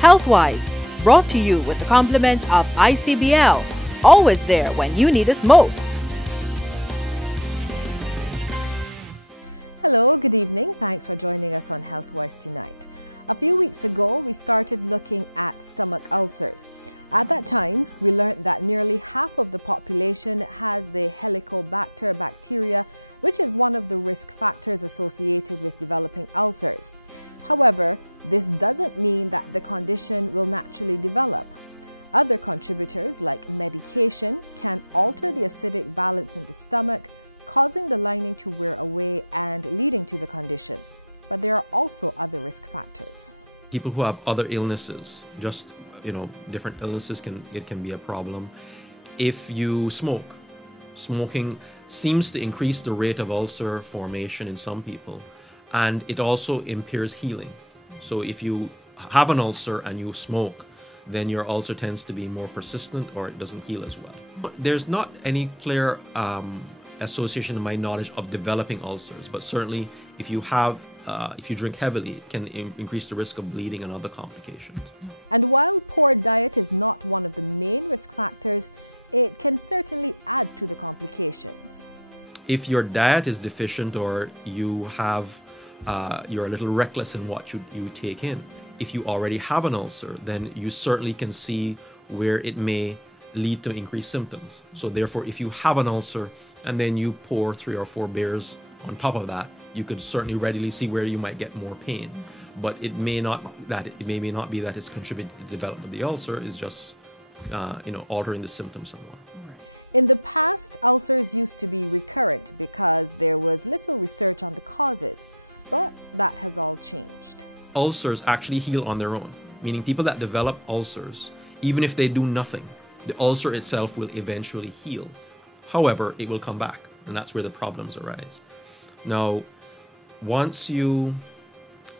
Healthwise, brought to you with the compliments of ICBL, always there when you need us most. People who have other illnesses, just different illnesses, can be a problem. If you smoke, smoking seems to increase the rate of ulcer formation in some people, and it also impairs healing. So if you have an ulcer and you smoke, then your ulcer tends to be more persistent, or it doesn't heal as well. But there's not any clear association in my knowledge of developing ulcers, but certainly if you drink heavily, it can increase the risk of bleeding and other complications. If your diet is deficient, or you're a little reckless in what you take in, if you already have an ulcer, then you certainly can see where it may lead to increased symptoms. So therefore, if you have an ulcer and then you pour 3 or 4 beers on top of that, you could certainly readily see where you might get more pain. But it may not be that it's contributing to the development of the ulcer. It's just altering the symptoms somewhat. Ulcers actually heal on their own, meaning people that develop ulcers, even if they do nothing, the ulcer itself will eventually heal. However, it will come back, and that's where the problems arise. Now, once you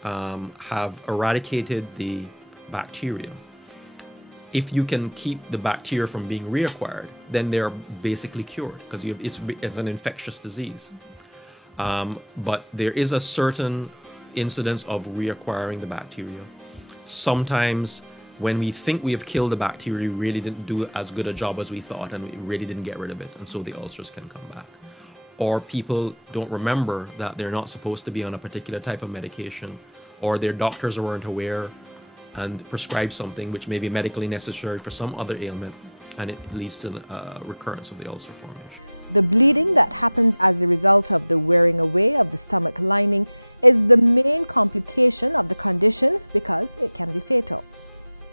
have eradicated the bacteria, if you can keep the bacteria from being reacquired, then they're basically cured, because it's an infectious disease. But there is a certain incidence of reacquiring the bacteria. Sometimes when we think we have killed the bacteria, we really didn't do as good a job as we thought, and we really didn't get rid of it, and so the ulcers can come back. Or people don't remember that they're not supposed to be on a particular type of medication, or their doctors weren't aware and prescribe something which may be medically necessary for some other ailment, and it leads to recurrence of the ulcer formation.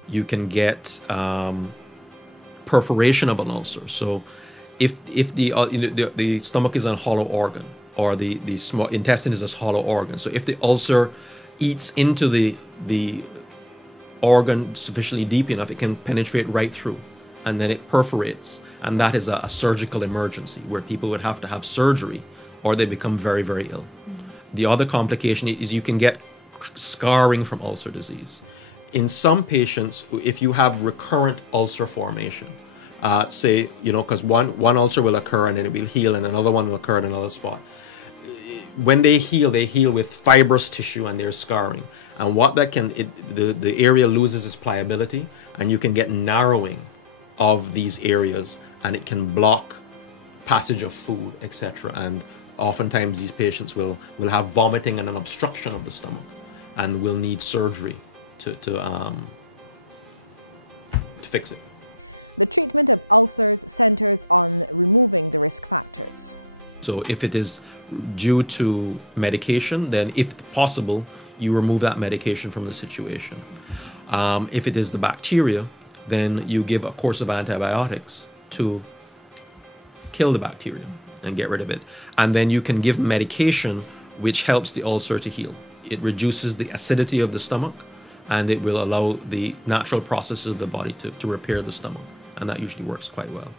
You can get perforation of an ulcer. So if the stomach is a hollow organ, or the small intestine is a hollow organ, so if the ulcer eats into the organ sufficiently deep enough, it can penetrate right through, and then it perforates, and that is a surgical emergency where people would have to have surgery, or they become very, very ill. The other complication is you can get scarring from ulcer disease. In some patients, if you have recurrent ulcer formation, say, because one ulcer will occur and then it will heal, and another one will occur in another spot. When they heal with fibrous tissue, and there's scarring. And what that can, the area loses its pliability, and you can get narrowing of these areas, and it can block passage of food, etc. And oftentimes these patients will have vomiting and an obstruction of the stomach, and will need surgery to fix it. So if it is due to medication, then if possible, you remove that medication from the situation. If it is the bacteria, then you give a course of antibiotics to kill the bacteria and get rid of it. And then you can give medication which helps the ulcer to heal. It reduces the acidity of the stomach, and it will allow the natural processes of the body to repair the stomach. And that usually works quite well.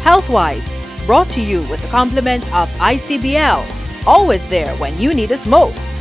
Healthwise, brought to you with the compliments of ICBL, always there when you need us most.